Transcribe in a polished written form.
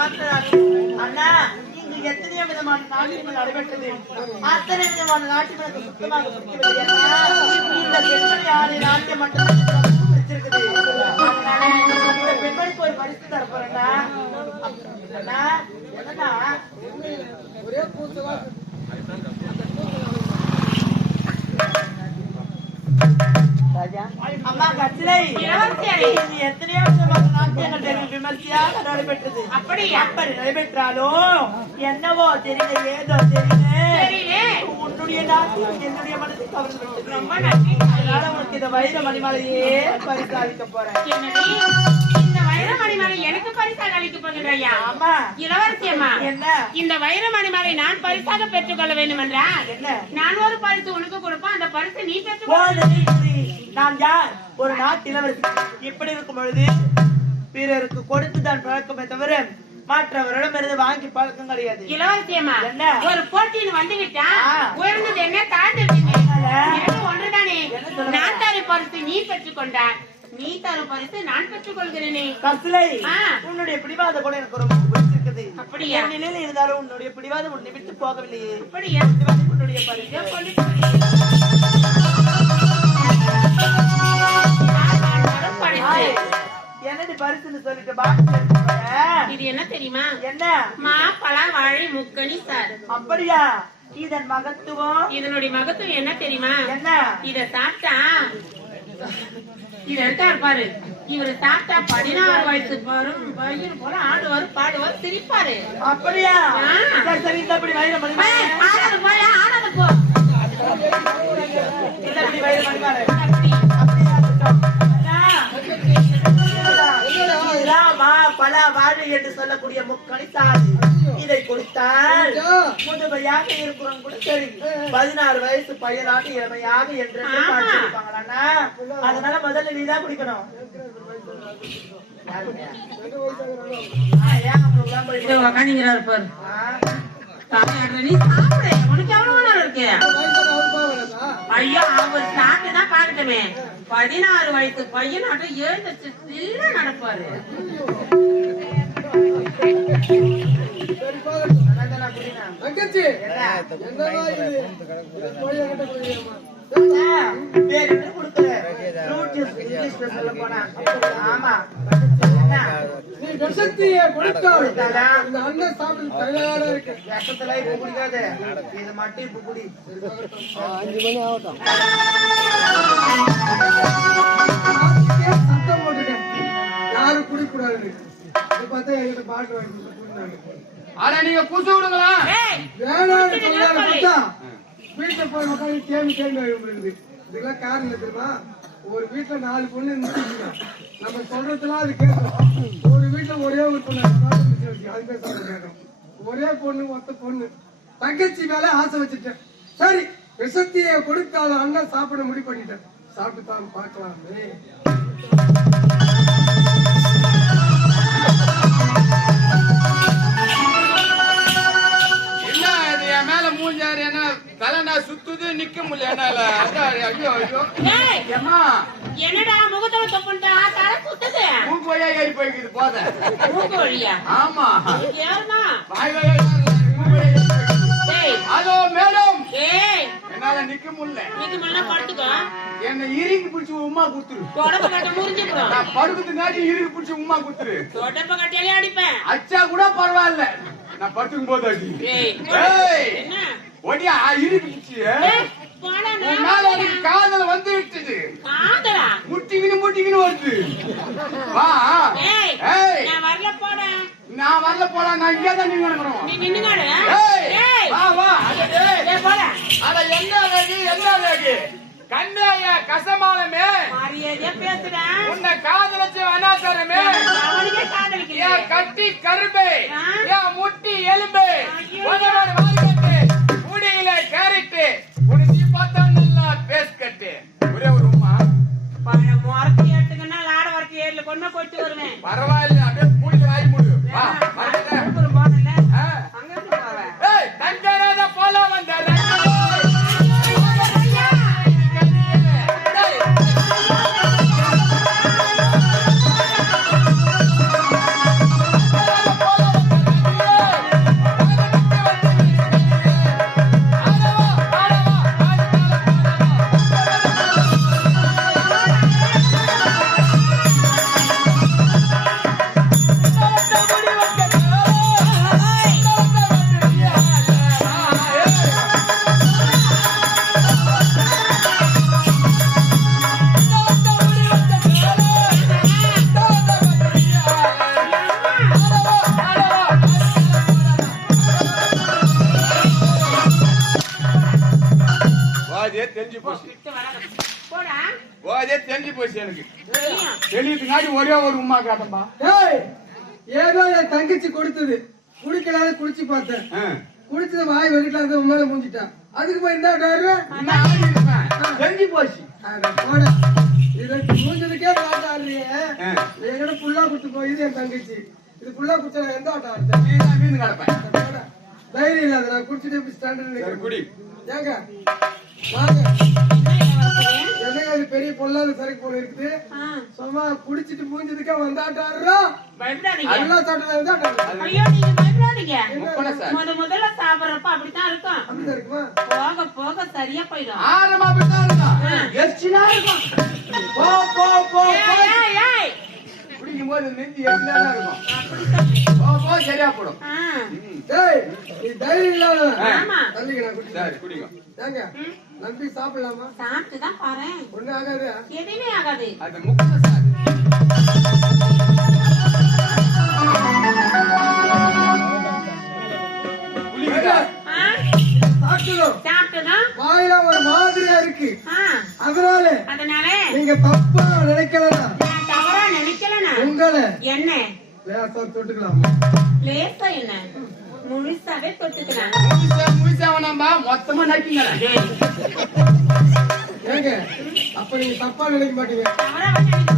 அண்ணா இங்கு எத்தனையோ விதமான நாட்டியங்கள் நடைபெற்றது. அத்தனை விதமான நாட்டியங்களுக்கு சுத்தமாக இந்த பெண்மணி ஆறு நாட்டியம் மட்டும் வச்சிருக்குது. அதனால இந்த பெண்மணிக்கு ஒரு பரிசு தரப்போறேன்னா என்னன்னா ஒரே கூச்சவா அம்மா கச்சிலை எத்தனையோ நாட்டியங்கள் விமர்சையாக நடைபெற்றது. அப்படி நடைபெற்றாலும் என்னவோ தெரியல, ஏதோ தெரியல, உன்னுடைய நாட்டியம் என்னுடைய மனசை கவர்ந்து ரொம்ப நன்றி. அதனால உனக்கு இந்த வைர மணிமாலையே பரிசாலிக்க போறேன். இந்த வைர மணிமாலை எனக்கு பரிசாக அளிக்க போகின்றையா? ஆமா இளவரசி அம்மா, என்ன இந்த வைர மணிமாலை நான் பரிசாக பெற்றுக் கொள்ள வேண்டும் என்றா என்ன நான் ஒரு பரிசு உனக்கு கொடுப்பேன், அந்த பரிசு நீ பெற்றுக் நான் யார்? ஒரு நாட்டு இளவரசி. இப்படி இருக்கும் பொழுது பிறருக்கு கொடுத்துதான் பழக்கமே தவிர மற்றவரிடமிருந்து வாங்கி பழக்கம் கிடையாது. இளவரசியம்மா, என்ன ஒரு போட்டின்னு வந்துவிட்டா உயர்ந்தது என்ன தாழ்ந்தது ஒன்றுதானே. நான் தரும் பரிசு நீ பெற்றுக் கொண்டாய், நீ தரும் பரிசு நான் பெற்றுக் கொள்கிறேனே. கசிலை, உன்னுடைய பிடிவாத கூட எனக்கு ரொம்ப பிடிச்சிருக்குது. அப்படியா? நிலையில இருந்தாலும் உன்னுடைய பிடிவாதம் உன்னை விட்டு போகவில்லையே. அப்படியா? உன்னுடைய பரிசு என்னது பரிசுன்னு சொல்லிட்டு இது என்ன தெரியுமா? என்ன? மா பழ வாழை முக்கணி சார். அப்படியா? இதன் மகத்துவம், இதனுடைய மகத்துவம் என்ன தெரியுமா? என்ன? இத சாப்பிட்டா இது எடுத்தா இருப்பாரு, இவரு சாப்பிட்டா 16 வயசு பையன் போல ஆடுவாரு, பாடுவாரு, சிரிப்பாரு. அப்படியா? சரி இப்படி வயிறு மணி ஆடாத போய் ஆடாத போ வயிறு மணிமாலை பல வாழை என்று சொல்லக்கூடிய முக்கணி சாதி. இதை கொடுத்தால் முதுமையாக இருக்கிறவங்க கூட சரி 16 வயசு பையனாக இளமையாக என்று பாடிப்பாங்களா. அதனால முதல்ல நீதான் குடிக்கணும். உக்காந்துங்கிறாரு பாரு, நீ சாப்பிடு, உனக்கு எவ்வளவு நேரம் இருக்கு? ஐயோ, அவர் சாப்பிட்டுதான் பாக்கட்டுமே. 16 வயசு பையனாட்டம் எழுந்துச்சு நடப்பாரு. ஆமா இது மட்டும் இப்ப குடி. 5 மணி ஆகட்டும். சத்தம் போட்டுட்டேன், யாரும் குடிக்கூடாது. பார்த்தா என்கிட்ட பாட்டு வாங்கி ஆனா நீங்க குசு விடுங்களா? வேணாம் சொல்லாத வீட்டுல போய் உட்காந்து கேள்வி இருக்குது. இதெல்லாம் காரணம் இல்லை தெரியுமா? ஒரு வீட்டுல 4 பொண்ணு நம்ம சொல்றதுலாம் அது கேட்கணும். ஒரு வீட்டுல ஒரே ஒரு பொண்ணு அது பேச கேட்கணும். ஒரே பொண்ணு மொத்த பொண்ணு தங்கச்சி மேல ஆசை வச்சுட்டேன். சரி விஷத்திய கொடுக்காத அண்ணன் சாப்பிட முடிவு பண்ணிட்டேன். சாப்பிட்டு தான் பார்க்கலாமே. மேல மூஞ்சாரு என்ன தலைனா சுத்துது, நிக்க முடியல. என்னடா முகத்தோட தொப்புண்டா தலை சுத்துது, மூக்கு வழியா ஏறி போய்க்குது போத. மூக்கு வழியா? ஆமா. ஏறுமா ஹலோ மேடம், என்னால நிக்க முடியல. நிக்க முடியல படுத்துக்கோ. என்ன இறுக்கி பிடிச்சி உமா குத்துரு. தொடப்ப கட்ட முறிஞ்சிடும். நான் படுக்கிறதுக்காட்டி இறுக்கி பிடிச்சி உமா குத்துரு. தொடப்ப கட்டியாலே அடிப்பேன். அச்சா கூட பரவாயில்ல, நான் படுத்துக்கும் போது அடி. ஒடியா இறுக்கி பிடிச்சி காதல் வந்து விட்டது. முட்டிக்கின்னு வருது. வா. நான் வரல போட. நான் இங்கே தான் நின்னுக்கணும். நீ நின்னுங்கடா. வா வா. அட என்ன வேகு கண்ணையா கசமாலமே மரியாதையா பேசுடா. உன்னை காதலிச்சு அனாசரமே அவனுக்கே காதலிக்கலையே. கட்டி கரும்பே முட்டி எலும்பே உதவாடு வாங்கட்டு முடியில கேரட்டு உன்னை நீ பார்த்தா நல்லா பேஸ் கட்டு. ஒரே ஒரு உமா முறத்தி எடுத்துக்கன்னா லாட வரத்தி ஏர்ல கொண்டு போயிட்டு வருவேன். பரவாயில்ல, அப்படியே பூடியில வாங்கி முடி. வா போனல அங்க இருந்து போவேன். தங்கராத போல வந்த அதே தெரிஞ்சு போச்சு எனக்கு. தெரியும். தெளிவுக்காடி ஒரே ஒரு உமா காட்டம்பா. ஏய், ஏதோ என் தங்கச்சி கொடுத்தது குடிக்கலான்னு குடிச்சு பார்த்தேன். குடிச்சது வாய் வெளியில உண்மையில மூஞ்சிட்டான். அதுக்கு போய் இந்த தெரிஞ்சு போச்சு. போட இதை மூஞ்சதுக்கே ஆட்டம் ஆடுறிய. என்கிட்ட புல்லா குடுத்து போயிது என் தங்கச்சி. இது புல்லா குடிச்சா நான் எந்த ஆட்டம் ஆடுறேன்? மீன் கிடப்பேன். தைரியம் இல்லாத நான் குடிச்சிட்டு எப்படி ஸ்டாண்டர்ட் குடி. ஏங்க வாங்க. என்ன இது பெரிய பொல்லாத சரக்கு போல இருக்குது. சும்மா குடிச்சிட்டு மூஞ்சதுக்கே வந்தாட்டாடுறோம். பயப்படாதீங்க. எல்லா சாப்பிட்டு ஐயோ நீங்க பயப்படாதீங்க. முதல்ல சாப்பிடுறப்ப அப்படித்தான் இருக்கும். அப்படிதான் இருக்குமா? போக போக சரியா போயிடும். ஆரம்பா அப்படித்தான் இருக்கும். எச்சிலா இருக்கும். போ போ போ குடிக்கும் போது நெஞ்சு எச்சிலா தான் இருக்கும். போ போ சரியா போடும். ஏய், நீ தைரியம் இல்லாத. ஆமா. தள்ளிக்க நான் குடி. சரி குடிங்க. ஏங்க நம்பி சாப்பிடலாமா? சாப்பிட்டுதான் பாரு. ஒண்ணு ஆகாது. எதுவுமே ஆகாது. அது முக்கிய சார். குளிக்குதா? சாப்பிட்டுதான் வாயில ஒரு மாதிரியா இருக்கு. அதனால நீங்க தப்பா நினைக்கலாம். நான் தவறா நினைக்கலனா உங்களை என்ன லேசா தொட்டுக்கலாம். லேசா என்ன முழுசாவே தொட்டுக்கலாம். முழுசா வேணாம்பா, மொத்தமா நக்கிங்க. ஏங்க அப்ப நீங்க தப்பா நினைக்க மாட்டீங்க. தவறா நினைக்க